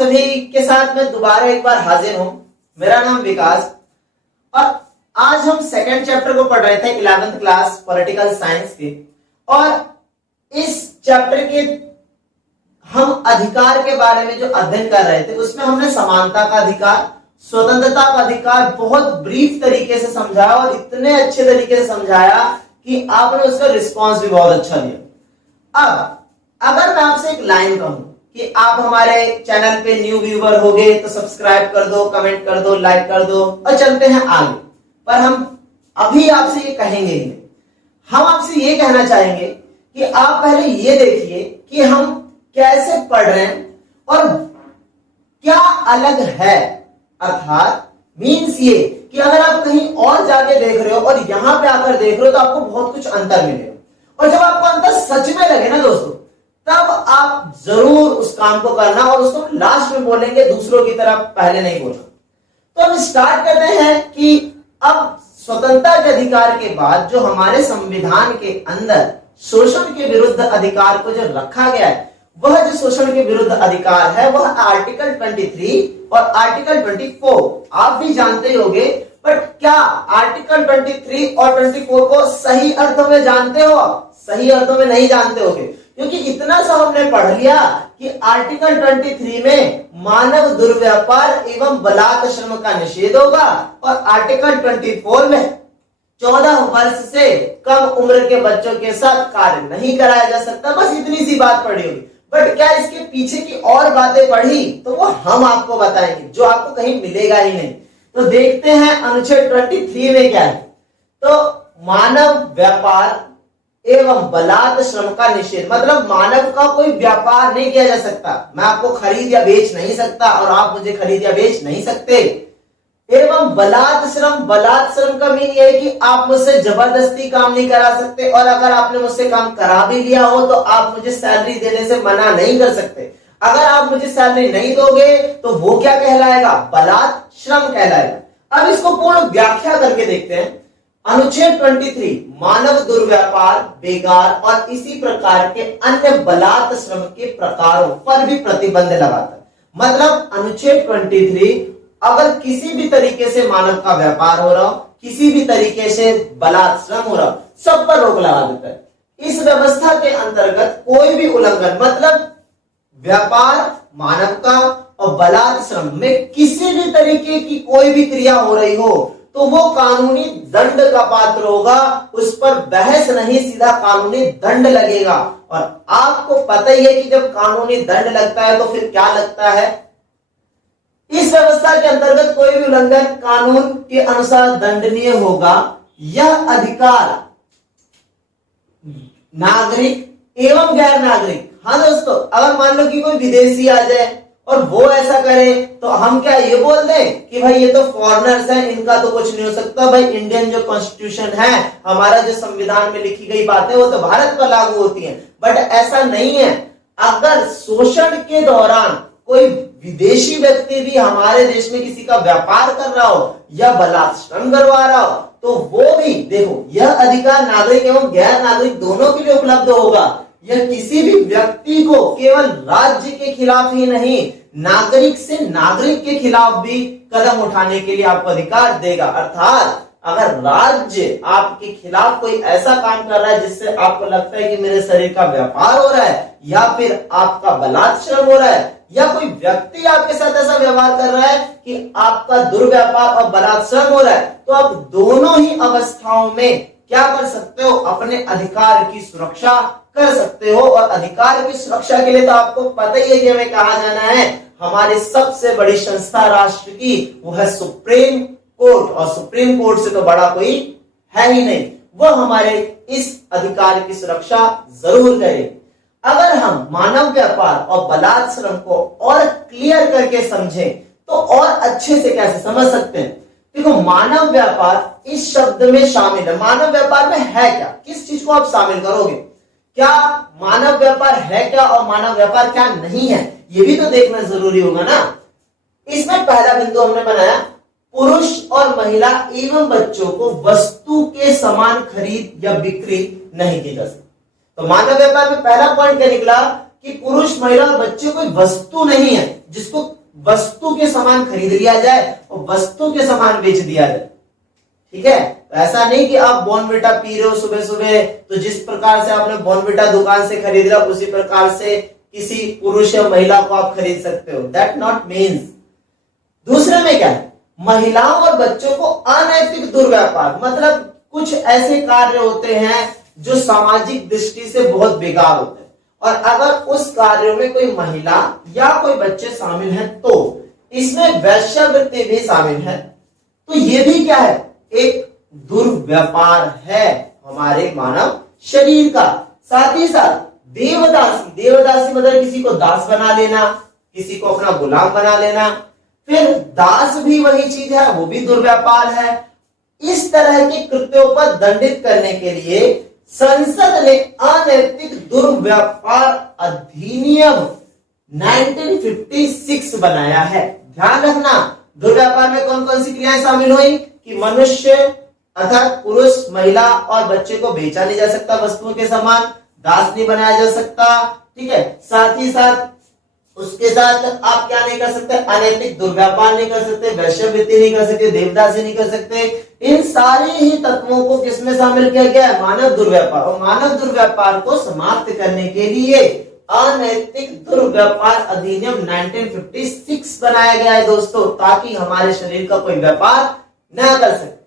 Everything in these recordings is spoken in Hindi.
सभी के साथ मैं दोबारा एक बार हाजिर हूं। मेरा नाम विकास और आज हम सेकंड चैप्टर को पढ़ रहे थे 11th क्लास पॉलिटिकल साइंस के। और इस चैप्टर के हम अधिकार के बारे में जो अध्ययन कर रहे थे उसमें हमने समानता का अधिकार, स्वतंत्रता का अधिकार बहुत ब्रीफ तरीके से समझाया और इतने अच्छे तरीके से समझाया कि आपने उसका रिस्पॉन्स भी बहुत अच्छा दिया। अब अगर मैं आपसे एक लाइन कहूं कि आप हमारे चैनल पे न्यू व्यूअर होगे तो सब्सक्राइब कर दो, कमेंट कर दो, लाइक कर दो और चलते हैं आगे। पर हम अभी आपसे ये कहेंगे ही नहीं, हम आपसे ये कहना चाहेंगे कि आप पहले ये देखिए कि हम कैसे पढ़ रहे हैं और क्या अलग है। अर्थात मीन्स ये कि अगर आप कहीं और जाके देख रहे हो और यहां पे आकर देख रहे हो तो आपको बहुत कुछ अंतर मिलेगा। और जब आपको अंतर सच में लगे ना दोस्तों, तब आप जरूर उस काम को करना और उसको लास्ट में बोलेंगे, दूसरों की तरह पहले नहीं बोलना। तो हम स्टार्ट करते हैं कि अब स्वतंत्रता के अधिकार के बाद जो हमारे संविधान के अंदर शोषण के विरुद्ध अधिकार को जो रखा गया है, वह जो शोषण के विरुद्ध अधिकार है वह आर्टिकल 23 और आर्टिकल 24 आप भी जानते होंगे। बट क्या आर्टिकल 23 और 24 को सही अर्थों में जानते हो? सही अर्थों में नहीं जानते होगे, क्योंकि इतना सा हमने पढ़ लिया कि आर्टिकल 23 में मानव दुर्व्यापार एवं बलात्श्रम का निषेध होगा और आर्टिकल 24 में 14 वर्ष से कम उम्र के बच्चों के साथ कार्य नहीं कराया जा सकता। बस इतनी सी बात पढ़ी होगी। बट क्या इसके पीछे की और बातें पढ़ी तो वो हम आपको बताएंगे, जो आपको कहीं मिलेगा ही नहीं। तो देखते हैं अनुच्छेद 23 में क्या है। तो मानव व्यापार एवं बलात्श्रम का निषेध, मतलब मानव का कोई व्यापार नहीं किया जा सकता। मैं आपको खरीद या बेच नहीं सकता और आप मुझे खरीद या बेच नहीं सकते। एवं बलात्श्रम, बलात्श्रम का मीन यह है कि आप मुझसे जबरदस्ती काम नहीं करा सकते और अगर आपने मुझसे काम करा भी लिया हो तो आप मुझे सैलरी देने से मना नहीं कर सकते। अगर आप मुझे सैलरी नहीं दोगे तो वो क्या कहलाएगा? बलात्श्रम कहलाएगा। अब इसको पूर्ण व्याख्या करके देखते हैं। अनुच्छेद 23 मानव दुर्व्यापार, बेगार और इसी प्रकार के अन्य बलात्श्रम के प्रकारों पर भी प्रतिबंध लगाता है। मतलब अनुच्छेद 23 अगर किसी भी तरीके से मानव का व्यापार हो रहा हो, किसी भी तरीके से बलात्श्रम हो रहा हो, सब पर रोक लगा देता है। इस व्यवस्था के अंतर्गत कोई भी उल्लंघन, मतलब व्यापार मानव का और बलात्श्रम में किसी भी तरीके की कोई भी क्रिया हो रही हो तो वो कानूनी दंड का पात्र होगा। उस पर बहस नहीं, सीधा कानूनी दंड लगेगा। और आपको पता ही है कि जब कानूनी दंड लगता है तो फिर क्या लगता है? इस व्यवस्था के अंतर्गत कोई भी उल्लंघन कानून के अनुसार दंडनीय होगा। यह अधिकार नागरिक एवं गैर नागरिक, हाँ दोस्तों, अगर मान लो कि कोई विदेशी आ जाए और वो ऐसा करे तो हम क्या ये बोल दें कि भाई ये तो फॉरेनर्स हैं, इनका तो कुछ नहीं हो सकता। भाई इंडियन जो कॉन्स्टिट्यूशन है, हमारा जो संविधान में लिखी गई बातें वो तो भारत पर लागू होती हैं। बट ऐसा नहीं है। अगर शोषण के दौरान कोई विदेशी व्यक्ति भी हमारे देश में किसी का व्यापार कर रहा हो या बलात्श्रम करवा रहा हो तो वो भी, देखो, यह अधिकार नागरिक एवं गैर नागरिक दोनों के लिए उपलब्ध होगा। यह किसी भी व्यक्ति को केवल राज्य के खिलाफ ही नहीं, नागरिक से नागरिक के खिलाफ भी कदम उठाने के लिए आपको अधिकार देगा। अर्थात अगर राज्य आपके खिलाफ कोई ऐसा काम कर रहा है जिससे आपको लगता है कि मेरे शरीर का व्यापार हो रहा है या फिर आपका बलात्श्रम हो रहा है या कोई व्यक्ति आपके साथ ऐसा व्यवहार कर रहा है कि आपका दुर्व्यापार और बलात्श्रम हो रहा है, तो आप दोनों ही अवस्थाओं में क्या कर सकते हो? अपने अधिकार की सुरक्षा कर सकते हो। और अधिकार की सुरक्षा के लिए तो आपको पता ही है कि हमें कहा जाना है। हमारी सबसे बड़ी संस्था राष्ट्र की वो है सुप्रीम कोर्ट, और सुप्रीम कोर्ट से तो बड़ा कोई है ही नहीं। वह हमारे इस अधिकार की सुरक्षा जरूर करेगी। अगर हम मानव व्यापार और बलात्श्रम को और क्लियर करके समझें तो और अच्छे से कैसे समझ सकते हैं? देखो, मानव व्यापार इस शब्द में शामिल है। मानव व्यापार में है क्या? किस चीज को आप शामिल करोगे? क्या मानव व्यापार है क्या और मानव व्यापार क्या नहीं है, ये भी तो देखना जरूरी होगा ना। इसमें पहला बिंदु हमने बनाया, पुरुष और महिला एवं बच्चों को वस्तु के समान खरीद या बिक्री नहीं की जा सकती। तो मानव व्यापार में पहला पॉइंट क्या निकला कि पुरुष, महिला और बच्चे कोई वस्तु नहीं है जिसको वस्तु के समान खरीद लिया जाए और वस्तु के समान बेच दिया जाए। ठीक है, तो ऐसा नहीं कि आप बॉर्नविटा पी रहे हो सुबह सुबह, तो जिस प्रकार से आपने बॉर्नविटा दुकान से खरीद लिया उसी प्रकार से किसी पुरुष या महिला को आप खरीद सकते हो। That not means. दूसरे में क्या है, महिलाओं और बच्चों को अनैतिक दुर्व्यापार, मतलब कुछ ऐसे कार्य होते हैं जो सामाजिक दृष्टि से बहुत बेकार होते हैं, और अगर उस कार्यों में कोई महिला या कोई बच्चे शामिल हैं तो इसमें वेश्यावृत्ति भी शामिल है, तो ये भी क्या है, एक दुर्व्यापार है हमारे मानव शरीर का। साथ ही साथ देवदासी, देवदासी मतलब किसी को दास बना लेना, किसी को अपना गुलाम बना लेना, फिर दास भी वही चीज है, वो भी दुर्व्यापार है। इस तरह के कृत्यों पर दंडित करने के लिए संसद ने अनैतिक दुर्व्यापार अधिनियम 1956 बनाया है। ध्यान रखना, दुर्व्यापार में कौन कौन सी क्रियाएं शामिल हुई कि मनुष्य अर्थात पुरुष, महिला और बच्चे को बेचा नहीं जा सकता वस्तुओं के समान, दास नहीं बनाया जा सकता। ठीक है, साथ ही साथ उसके साथ आप क्या नहीं कर सकते, अनैतिक दुर्व्यापार नहीं कर सकते, वेश्यावृत्ति नहीं कर सकते, देवदासी नहीं कर सकते। इन सारे ही तत्वों को किसमें शामिल किया गया है, मानव दुर्व्यापार। और मानव दुर्व्यापार को समाप्त करने के लिए अनैतिक दुर्व्यापार अधिनियम 1956 बनाया गया है दोस्तों, ताकि हमारे शरीर का कोई व्यापार न कर सके।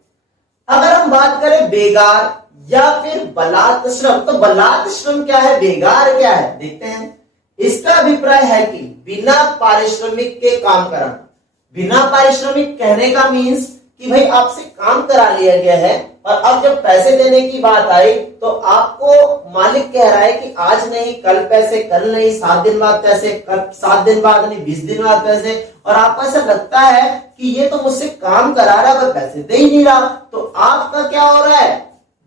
अगर हम बात करें बेगार या फिर बलात् श्रम, तो बलात् श्रम क्या है, बेगार क्या है, देखते हैं। इसका अभिप्राय है कि बिना पारिश्रमिक के काम कराना। बिना पारिश्रमिक कहने का मीन्स कि भाई आपसे काम करा लिया गया है और अब जब पैसे देने की बात आई तो आपको मालिक कह रहा है कि आज नहीं कल पैसे, कल नहीं 7 दिन बाद पैसे, कल 7 दिन बाद नहीं 20 दिन बाद पैसे, और आपको ऐसा लगता है कि ये तो मुझसे काम करा रहा है पर पैसे दे ही नहीं रहा, तो आपका क्या हो रहा है,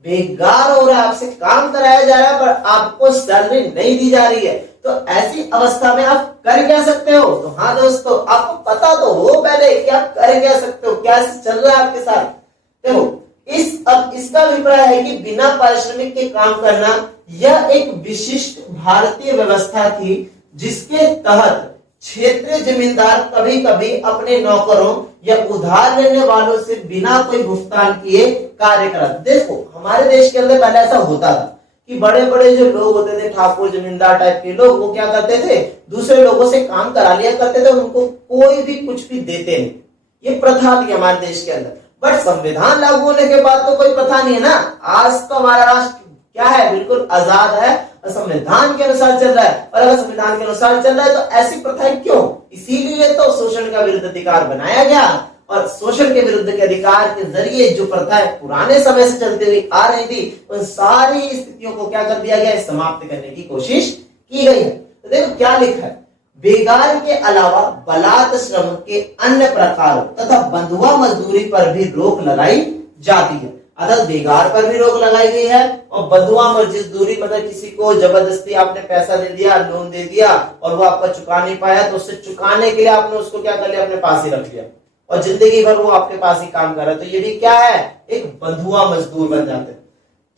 बेकार हो रहा है। आपसे काम कराया जा रहा है पर आपको सैलरी नहीं दी जा रही है। तो ऐसी अवस्था में आप कर क्या सकते हो, तो हाँ दोस्तों, आपको पता तो हो पहले कि आप कर क्या सकते हो, क्या चल रहा है आपके साथ। देखो अब इसका अभिप्राय है कि बिना पारिश्रमिक के काम करना यह एक विशिष्ट भारतीय व्यवस्था थी, जिसके तहत क्षेत्रीय जमींदार कभी कभी अपने नौकरों या उधार लेने वालों से बिना कोई भुगतान किए कार्य कराते। देखो हमारे देश के अंदर पहले ऐसा होता था कि बड़े बड़े जो लोग होते थे, ठाकुर जमींदार टाइप के लोग, वो क्या करते थे, दूसरे लोगों से काम करा लिया करते थे, उनको कोई भी कुछ भी देते नहीं। ये प्रथा थी हमारे देश के अंदर। बट संविधान लागू होने के बाद तो कोई प्रथा नहीं है ना। आज तो हमारा राष्ट्र क्या है, बिल्कुल आजाद है और संविधान के अनुसार चल रहा है। और अगर संविधान के अनुसार चल रहा है तो ऐसी प्रथाएं क्यों, इसीलिए तो शोषण का विरुद्ध अधिकार बनाया गया। और शोषण के विरुद्ध के अधिकार के जरिए जो प्रथाएं पुराने समय से चलती हुई आ रही थी, उन सारी स्थितियों को क्या कर दिया गया, समाप्त करने की कोशिश की गई है। तो देखो क्या लिखा है, बेगार के अलावा बलात् श्रम के अन्य प्रकारों तथा बंधुआ मजदूरी पर भी रोक लगाई जाती है। अर्थात बेगार पर भी रोक लगाई गई है और बंधुआ मजदूरी मतलब किसी को जबरदस्ती आपने पैसा दे दिया, लोन दे दिया और वो आपका चुका नहीं पाया, तो उससे चुकाने के लिए आपने उसको क्या कर लिया, अपने पास ही रख लिया और जिंदगी भर वो आपके पास ही काम कर रहा है। तो ये भी क्या है, एक बंधुआ मजदूर बन जाते हैं।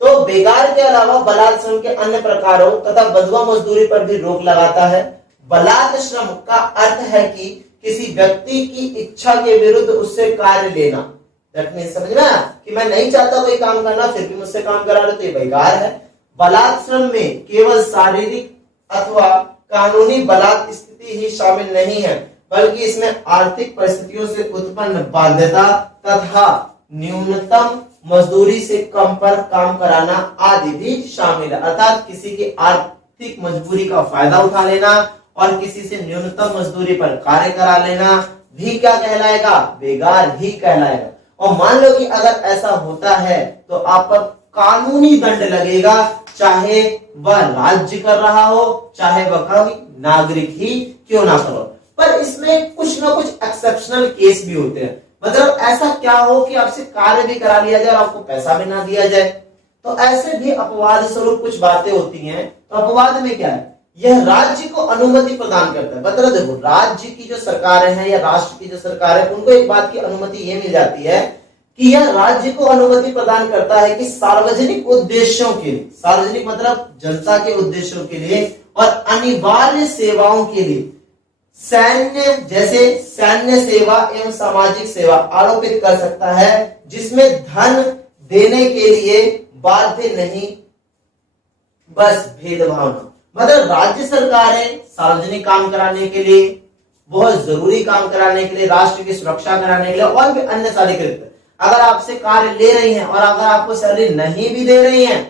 तो बेगार के अलावा बलात् श्रम के अन्य प्रकारों तथा बंधुआ मजदूरी पर भी रोक लगाता है। बलात् श्रम का अर्थ है कि किसी व्यक्ति की इच्छा के विरुद्ध उससे कार्य लेना। दैट मीन्स समझ में कि मैं नहीं चाहता कोई काम करना फिर भी मुझसे काम करा रहे, तो ये बेगार है। बलात् श्रम में केवल शारीरिक अथवा कानूनी बलात् स्थिति ही शामिल नहीं है, बल्कि इसमें आर्थिक परिस्थितियों से उत्पन्न बाध्यता तथा न्यूनतम मजदूरी से कम पर काम कराना आदि भी शामिल है। अर्थात किसी की आर्थिक मजबूरी का फायदा उठा लेना और किसी से न्यूनतम मजदूरी पर कार्य करा लेना भी क्या कहलाएगा, बेगार ही कहलाएगा। और मान लो कि अगर ऐसा होता है तो आप पर कानूनी दंड लगेगा, चाहे वह राज्य कर रहा हो, चाहे वह कोई नागरिक ही क्यों ना करो। पर इसमें कुछ ना कुछ एक्सेप्शनल केस भी होते हैं। मतलब ऐसा क्या हो कि आपसे कार्य भी करा लिया जाए और आपको पैसा भी ना दिया जाए, तो ऐसे भी अपवाद स्वरूप कुछ बातें होती हैं। तो अपवाद में क्या है, यह राज्य को अनुमति प्रदान करता है। मतलब देखो राज्य की जो सरकारें हैं या राष्ट्र की जो सरकार है, उनको एक बात की अनुमति ये मिल जाती है कि यह राज्य को अनुमति प्रदान करता है कि सार्वजनिक उद्देश्यों के लिए, सार्वजनिक मतलब जनता के उद्देश्यों के लिए और अनिवार्य सेवाओं के लिए सैन्य, जैसे सैन्य सेवा एवं सामाजिक सेवा आरोपित कर सकता है, जिसमें धन देने के लिए बाध्य नहीं, बस भेदभाव न। मतलब राज्य सरकारें सार्वजनिक काम कराने के लिए, बहुत जरूरी काम कराने के लिए, राष्ट्र की सुरक्षा कराने के लिए और भी अन्य सारे कृत्य अगर आपसे कार्य ले रही हैं और अगर आपको सैलरी नहीं भी दे रही हैं,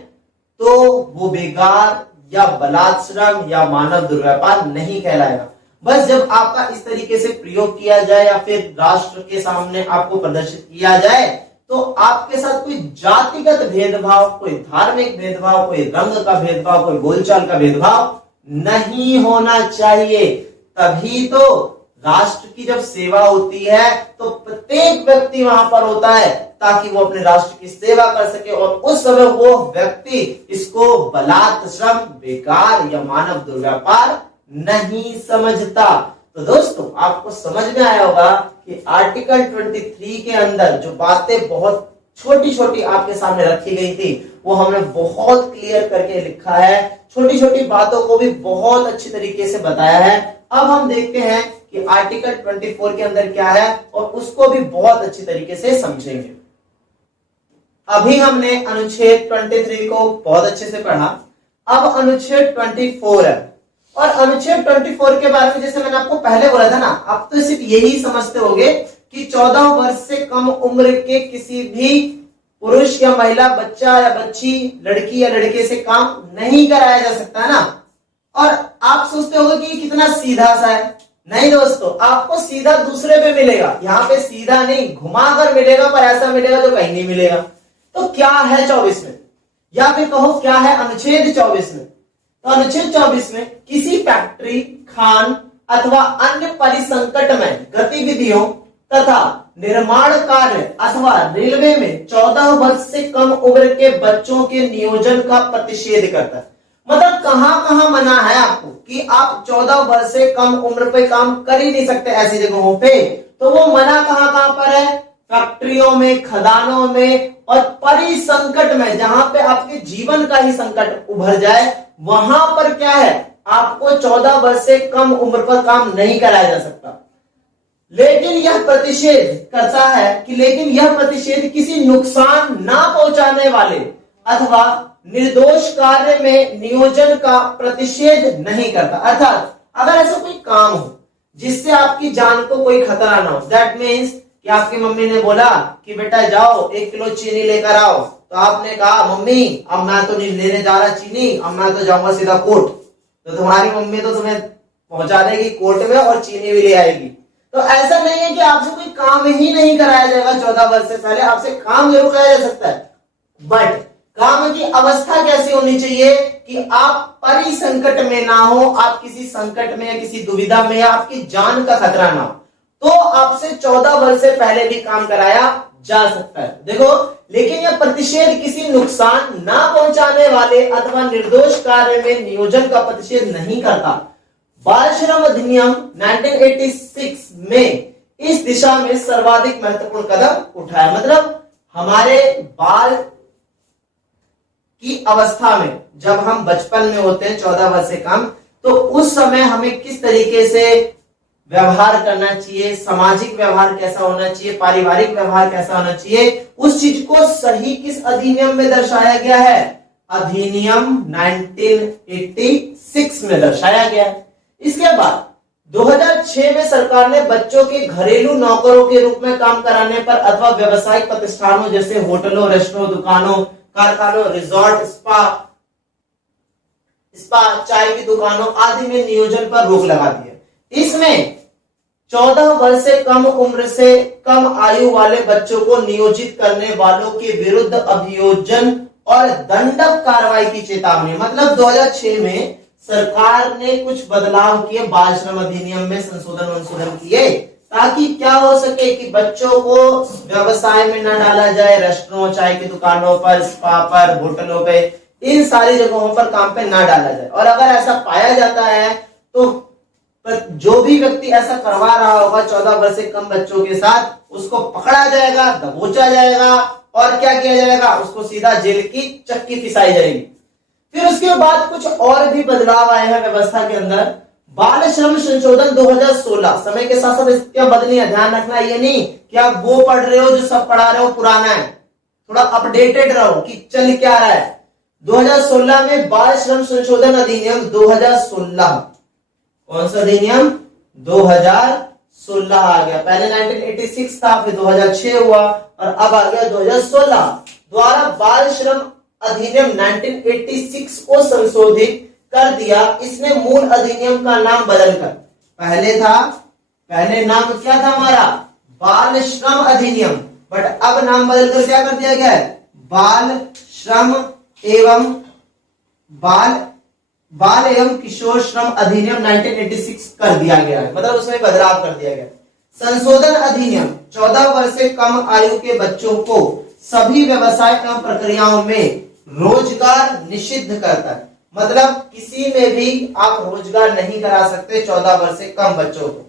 तो वो बेकार या बलात्श्रम या मानव दुर्व्यापार नहीं कहलाएगा। बस जब आपका इस तरीके से प्रयोग किया जाए या फिर राष्ट्र के सामने आपको प्रदर्शित किया जाए, तो आपके साथ कोई जातिगत भेदभाव, कोई धार्मिक भेदभाव, कोई रंग का भेदभाव, कोई बोलचाल का भेदभाव नहीं होना चाहिए। तभी तो राष्ट्र की जब सेवा होती है तो प्रत्येक व्यक्ति वहां पर होता है ताकि वो अपने राष्ट्र की सेवा कर सके, और उस समय वो व्यक्ति इसको बलात्श्रम, बेकार या मानव दुर्व्यापार नहीं समझता। तो दोस्तों, आपको समझ में आया होगा कि आर्टिकल 23 के अंदर जो बातें बहुत छोटी छोटी आपके सामने रखी गई थी, वो हमने बहुत क्लियर करके लिखा है, छोटी छोटी बातों को भी बहुत अच्छी तरीके से बताया है। अब हम देखते हैं कि आर्टिकल 24 के अंदर क्या है और उसको भी बहुत अच्छी तरीके से समझेंगे। अभी हमने अनुच्छेद 23 को बहुत अच्छे से पढ़ा, अब अनुच्छेद 24 है। और अनुच्छेद 24 के बारे में जैसे मैंने आपको पहले बोला था ना, आप तो सिर्फ यही समझते होंगे कि 14 वर्ष से कम उम्र के किसी भी पुरुष या महिला, बच्चा या बच्ची, लड़की या लड़के से काम नहीं कराया जा सकता है ना। और आप सोचते होंगे कि कितना सीधा सा है। नहीं दोस्तों, आपको सीधा दूसरे पे मिलेगा, यहाँ पे सीधा नहीं, घुमाकर मिलेगा, पर ऐसा मिलेगा जो कहीं नहीं मिलेगा। तो क्या है 24 में, या फिर कहो क्या है अनुच्छेद 24 में? तो अनुच्छेद 24 में किसी फैक्ट्री, खान अथवा अन्य परिसंकट में गतिविधियों तथा निर्माण कार्य अथवा रेलवे में 14 वर्ष से कम उम्र के बच्चों के नियोजन का प्रतिषेध करता है। मतलब कहां कहां मना है आपको कि आप 14 वर्ष से कम उम्र पे काम कर ही नहीं सकते ऐसी जगहों पे। तो वो मना कहां कहां पर है? फैक्ट्रियों में, खदानों में और परिसंकट में, जहां पे आपके जीवन का ही संकट उभर जाए, वहां पर क्या है, आपको 14 वर्ष से कम उम्र पर काम नहीं कराया जा सकता। लेकिन यह प्रतिषेध करता है कि लेकिन यह प्रतिषेध किसी नुकसान ना पहुंचाने वाले अथवा निर्दोष कार्य में नियोजन का प्रतिषेध नहीं करता। अर्थात अगर ऐसा कोई काम हो जिससे आपकी जान को कोई खतरा ना हो, दैट मीन्स कि आपकी मम्मी ने बोला कि बेटा जाओ 1 किलो चीनी लेकर आओ, तो आपने कहा मम्मी अब मैं तो नहीं लेने जा रहा चीनी, अब मैं तो जाऊंगा सीधा कोर्ट। तो तुम्हारी मम्मी तो तुम्हें पहुंचा देगी कोर्ट में और चीनी भी ले आएगी। तो ऐसा नहीं है कि आपसे कोई काम ही नहीं कराया जाएगा 14 वर्ष से पहले, आपसे काम जरूर कराया जा सकता है, बट काम की अवस्था कैसी होनी चाहिए कि आप परिसंकट में ना हो, आप किसी संकट में या किसी दुविधा में या आपकी जान का खतरा ना हो, तो आपसे 14 वर्ष से पहले भी काम कराया जा सकता है। देखो, लेकिन यह प्रतिषेध किसी नुकसान ना पहुंचाने वाले अथवा निर्दोष कार्य में नियोजन का प्रतिषेध नहीं करता। बाल श्रम अधिनियम 1986 में इस दिशा में सर्वाधिक महत्वपूर्ण कदम उठाया। मतलब हमारे बाल की अवस्था में, जब हम बचपन में होते हैं 14 वर्ष से कम, तो उस समय हमें किस तरीके से व्यवहार करना चाहिए, सामाजिक व्यवहार कैसा होना चाहिए, पारिवारिक व्यवहार कैसा होना चाहिए, उस चीज को सही किस अधिनियम में दर्शाया गया है? अधिनियम 1986 में दर्शाया गया है। इसके बाद 2006 में सरकार ने बच्चों के घरेलू नौकरों के रूप में काम कराने पर अथवा व्यवसायिक प्रतिष्ठानों जैसे होटलों, रेस्टोरों, दुकानों, कारखानों, रिजॉर्ट, स्पा, चाय की दुकानों आदि में नियोजन पर रोक लगा दी है। इसमें 14 वर्ष से कम उम्र से कम आयु वाले बच्चों को नियोजित करने वालों के विरुद्ध अभियोजन और दंडक कार्रवाई की चेतावनी। मतलब 2006 में सरकार ने कुछ बदलाव किए, बाल श्रम अधिनियम में संशोधन किए, ताकि क्या हो सके कि बच्चों को व्यवसाय में न डाला जाए, रेस्टोरेंट, चाय की दुकानों पर, स्पा पर, होटलों पे, इन सारी जगहों पर काम पे ना डाला जाए। और अगर ऐसा पाया जाता है तो जो भी व्यक्ति ऐसा करवा रहा होगा 14 वर्ष से कम बच्चों के साथ, उसको पकड़ा जाएगा, दबोचा जाएगा और क्या किया जाएगा, उसको सीधा जेल की चक्की पिसाई जाएगी। फिर उसके बाद कुछ और भी बदलाव आए हैं व्यवस्था के अंदर। बाल श्रम संशोधन 2016, समय के साथ साथ स्थितियां बदली है, ध्यान रखना। ये नहीं कि आप वो पढ़ रहे हो जो सब पढ़ा रहे हो पुराना है, थोड़ा अपडेटेड रहो कि चल क्या रहा है। 2016 में बाल श्रम संशोधन अधिनियम 2016, कौन सा अधिनियम? 2016 आ गया। पहले 1986 था, फिर 2006 हुआ और अब आ गया 2016 द्वारा बाल श्रम अधिनियम 1986 को संशोधित कर दिया। इसने मूल अधिनियम का नाम बदलकर, पहले नाम क्या था हमारा? बाल श्रम अधिनियम, बट अब नाम बदलकर क्या कर दिया गया है? बाल श्रम एवं बाल एवं किशोर श्रम अधिनियम 1986 कर दिया गया है, मतलब उसमें बदलाव कर दिया गया। संशोधन अधिनियम 14 वर्ष से कम आयु के बच्चों को सभी व्यवसाय एवं प्रक्रियाओं में रोजगार निषिद्ध करता है, मतलब किसी में भी आप रोजगार नहीं करा सकते 14 वर्ष से कम बच्चों को।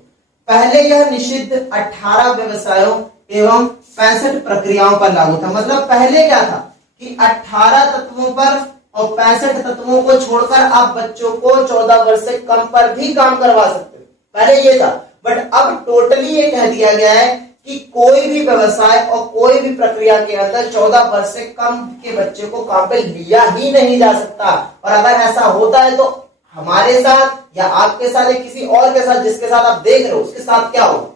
पहले यह निषिद्ध 18 व्यवसायों एवं 65 प्रक्रियाओं पर लागू था। मतलब पहले क्या था कि 18 तत्वों पर और 65 तत्वों को छोड़कर आप बच्चों को 14 वर्ष से कम पर भी काम करवा सकते हो, पहले ये था। बट अब टोटली ये कह दिया गया है कि कोई भी व्यवसाय और कोई भी प्रक्रिया के अंदर 14 वर्ष से कम के बच्चे को काम पे लिया ही नहीं जा सकता। और अगर ऐसा होता है तो हमारे साथ या आपके साथ या किसी और के साथ जिसके साथ आप देख रहे हो उसके साथ क्या होगा।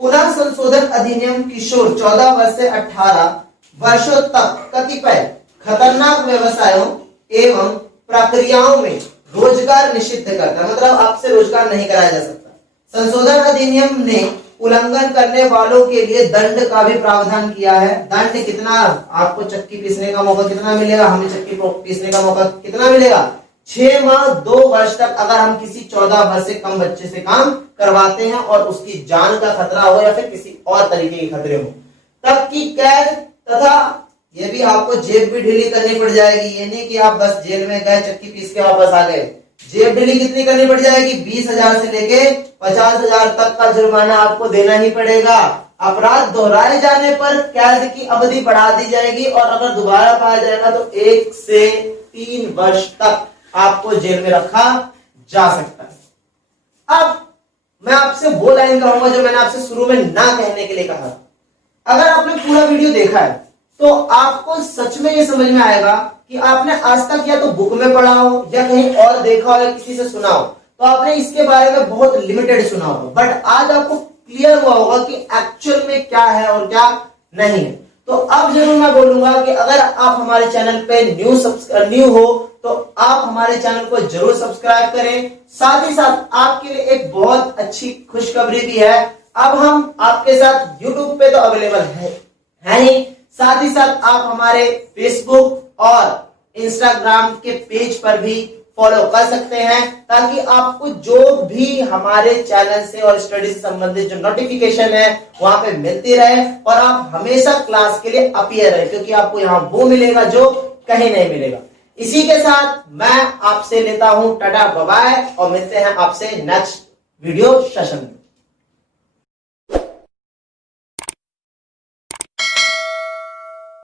पुनः संशोधन अधिनियम किशोर 14 वर्ष से 18 वर्षों तक कतिपय खतरनाक व्यवसायों एवं प्रक्रियाओं में रोजगार निषिद्ध करता है, मतलब आपसे रोजगार नहीं कराया जा सकता। संशोधन अधिनियम ने उल्लंघन करने वालों के लिए दंड का भी प्रावधान किया है। दंड कितना? आपको चक्की पीसने का मौका कितना मिलेगा? हमें चक्की पीसने का मौका कितना मिलेगा? 6 माह 2 वर्ष तक, अगर हम किसी 14 वर्ष से कम बच्चे से काम करवाते हैं और उसकी जान का खतरा हो या फिर किसी और तरीके के खतरे हो, तब की कैद तथा ये भी आपको जेब भी ढीली करनी पड़ जाएगी। ये नहीं कि आप बस जेल में गए, चक्की पीस के वापस आ गए। जेब ढीली कितनी करनी पड़ जाएगी? 20,000 से लेके 50,000 तक का जुर्माना आपको देना ही पड़ेगा। अपराध दोहराए जाने पर कैद की अवधि बढ़ा दी जाएगी और अगर दोबारा पाया जाएगा तो 1 से 3 वर्ष तक आपको जेल में रखा जा सकता है। अब मैं आपसे वो लाइन कहूंगा जो मैंने आपसे शुरू में ना कहने के लिए कहा। अगर आपने पूरा वीडियो देखा है तो आपको सच में ये समझ में आएगा कि आपने आज तक या तो बुक में पढ़ा हो या कहीं और देखा हो या किसी से सुना हो, तो आपने इसके बारे में बहुत लिमिटेड सुना होगा। बट आज आपको क्लियर हुआ होगा कि एक्चुअल में क्या है और क्या नहीं है। तो अब जरूर मैं बोलूंगा कि अगर आप हमारे चैनल पे न्यू हो तो आप हमारे चैनल को जरूर सब्सक्राइब करें। साथ ही साथ आपके लिए एक बहुत अच्छी खुशखबरी भी है, अब हम आपके साथ यूट्यूब पे तो अवेलेबल है ही, साथ ही साथ आप हमारे फेसबुक और इंस्टाग्राम के पेज पर भी फॉलो कर सकते हैं, ताकि आपको जो भी हमारे चैनल से और स्टडी से संबंधित जो नोटिफिकेशन है वहां पे मिलती रहे और आप हमेशा क्लास के लिए अपीयर रहे, क्योंकि आपको यहाँ वो मिलेगा जो कहीं नहीं मिलेगा। इसी के साथ मैं आपसे लेता हूं टाटा बाय बाय और मिलते हैं आपसे नेक्स्ट वीडियो सेशन में।